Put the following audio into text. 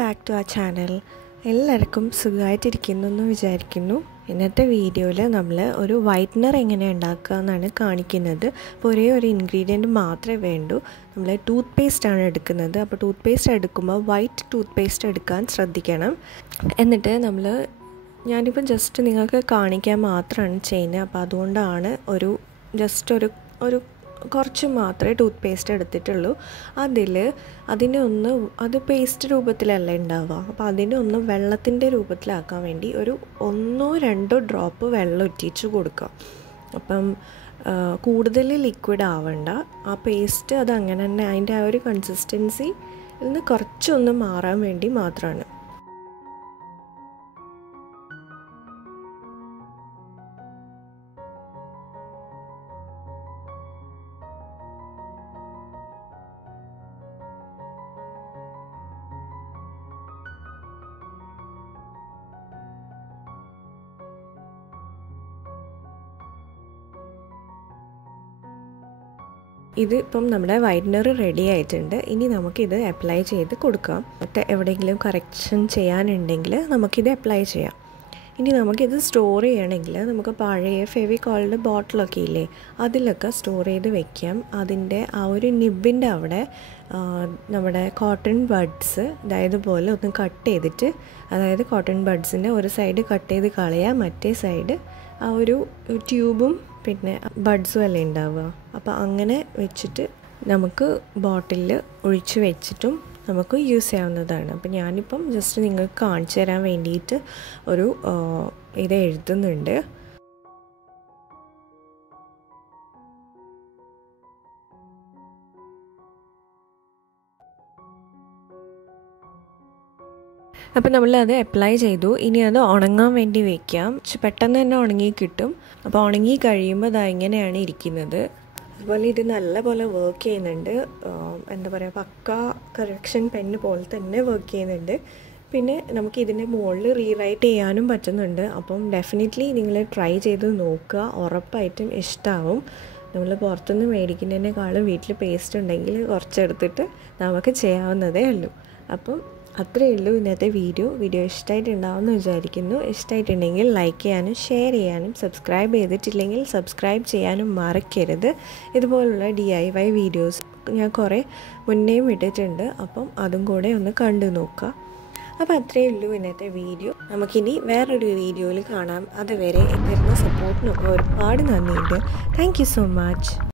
back to our channel. എല്ലാവർക്കും സുഖമായിട്ടിരിക്കുന്നു എന്ന് വിചാരിക്കുന്നു. ഇന്നത്തെ വീഡിയോയിൽ നമ്മൾ ഒരു വൈറ്റ്നർ എങ്ങനെ ഉണ്ടാക്കുക എന്നാണ് കാണിക്കുന്നത്. അപ്പോൾ ഒരേ ഒരു ഇൻഗ്രീഡിയൻറ്റ് മാത്രമേ വേണ്ടൂ. നമ്മൾ ടൂത്ത് പേസ്റ്റ് ആണ് എടുക്കുന്നത്. അപ്പോൾ ടൂത്ത് പേസ്റ്റ് എടുക്കുമ്പോൾ വൈറ്റ് ടൂത്ത് പേസ്റ്റ് എടുക്കാൻ ശ്രദ്ധിക്കണം. എന്നിട്ട് ഞാനിപ്പോൾ ജസ്റ്റ് നിങ്ങൾക്ക് കാണിക്കാൻ മാത്രമാണ് ചെയ്യുന്നത്. അപ്പോൾ അതുകൊണ്ടാണ് ഒരു കുറച്ച് മാത്രമേ ടൂത്ത് പേസ്റ്റ് എടുത്തിട്ടുള്ളൂ. അത് പേസ്റ്റ് രൂപത്തിലല്ല ഉണ്ടാവുക. അപ്പോൾ അതിനെ വെള്ളത്തിൻ്റെ രൂപത്തിലാക്കാൻ വേണ്ടി ഒരു 1-2 ഡ്രോപ്പ് വെള്ളം ഒറ്റിച്ച് കൊടുക്കുക. അപ്പം കൂടുതൽ ലിക്വിഡ് ആവണ്ട. ആ പേസ്റ്റ് അത് അങ്ങനെ തന്നെ അതിൻ്റെ ആ ഒരു കൺസിസ്റ്റൻസി നിന്ന് കുറച്ചൊന്ന് മാറാൻ വേണ്ടി മാത്രമാണ്. ഇതിപ്പം നമ്മുടെ വൈറ്റ്നർ റെഡി ആയിട്ടുണ്ട്. ഇനി നമുക്കിത് അപ്ലൈ ചെയ്ത് കൊടുക്കാം. എവിടെയെങ്കിലും കറക്ഷൻ ചെയ്യാനുണ്ടെങ്കിൽ നമുക്കിത് അപ്ലൈ ചെയ്യാം. ഇനി നമുക്കിത് സ്റ്റോർ ചെയ്യണമെങ്കിൽ നമുക്ക് പഴയ ഫെവിക്കോളിൻ്റെ ബോട്ടിലൊക്കെ ഇല്ലേ, അതിലൊക്കെ സ്റ്റോർ ചെയ്ത് വെക്കാം. അതിൻ്റെ ആ ഒരു നിബിൻ്റെ അവിടെ നമ്മുടെ കോട്ടൺ ബഡ്സ് ഇതുപോലെ ഒന്ന് കട്ട് ചെയ്തിട്ട്, അതായത് കോട്ടൺ ബഡ്സിൻ്റെ ഒരു സൈഡ് കട്ട് ചെയ്ത് കളയുക, മറ്റേ സൈഡ് ആ ഒരു ട്യൂബും പിന്നെ ബഡ്സും അല്ലേ ഉണ്ടാവുക. അപ്പോൾ അങ്ങനെ വെച്ചിട്ട് നമുക്ക് ബോട്ടിലിൽ ഒഴിച്ച് വെച്ചിട്ടും നമുക്ക് യൂസ് ചെയ്യാവുന്നതാണ്. അപ്പോൾ ഞാനിപ്പം ജസ്റ്റ് നിങ്ങൾക്ക് കാണിച്ചു തരാൻ വേണ്ടിയിട്ട് ഇത് എഴുതുന്നുണ്ട്. അപ്പോൾ നമ്മളത് അപ്ലൈ ചെയ്തു. ഇനി അത് ഉണങ്ങാൻ വേണ്ടി വയ്ക്കാം. പെട്ടെന്ന് തന്നെ ഉണങ്ങി കിട്ടും. അപ്പോൾ ഉണങ്ങി കഴിയുമ്പോൾ ഇങ്ങനെയാണ് ഇരിക്കുന്നത്. അതുപോലെ ഇത് നല്ലപോലെ വർക്ക് ചെയ്യുന്നുണ്ട്. എന്താ പറയുക, പക്ക കറക്ഷൻ പെന്ന് പോലെ തന്നെ വർക്ക് ചെയ്യുന്നുണ്ട്. പിന്നെ നമുക്ക് ഇതിൻ്റെ മുകളിൽ റീറൈറ്റ് ചെയ്യാനും പറ്റുന്നുണ്ട്. അപ്പം ഡെഫിനറ്റ്ലി നിങ്ങൾ ട്രൈ ചെയ്ത് നോക്കുക, ഉറപ്പായിട്ടും ഇഷ്ടമാവും. നമ്മൾ പുറത്തുനിന്ന് മേടിക്കുന്നതിനേക്കാളും വീട്ടിൽ പേസ്റ്റ് ഉണ്ടെങ്കിൽ കുറച്ചെടുത്തിട്ട് നമുക്ക് ചെയ്യാവുന്നതേ ഉള്ളൂ. അപ്പം അത്രയേ ഉള്ളൂ ഇന്നത്തെ വീഡിയോ ഇഷ്ടമായിട്ടുണ്ടാവുമെന്ന് വിചാരിക്കുന്നു. ഇഷ്ടമായിട്ടുണ്ടെങ്കിൽ ലൈക്ക് ചെയ്യാനും ഷെയർ ചെയ്യാനും സബ്സ്ക്രൈബ് ചെയ്തിട്ടില്ലെങ്കിൽ സബ്സ്ക്രൈബ് ചെയ്യാനും മറക്കരുത്. ഇതുപോലുള്ള DIY വീഡിയോസ് ഞാൻ കുറേ മുന്നേയും ഇട്ടിട്ടുണ്ട്. അപ്പം അതും കൂടെ ഒന്ന് കണ്ടു നോക്കുക. അപ്പോൾ അത്രയേ ഉള്ളൂ ഇന്നത്തെ വീഡിയോ. നമുക്കിനി വേറൊരു വീഡിയോയിൽ കാണാം. അതുവരെ തരുന്ന സപ്പോർട്ടിനൊക്കെ ഒരുപാട് നന്ദിയുണ്ട്. Thank you so much.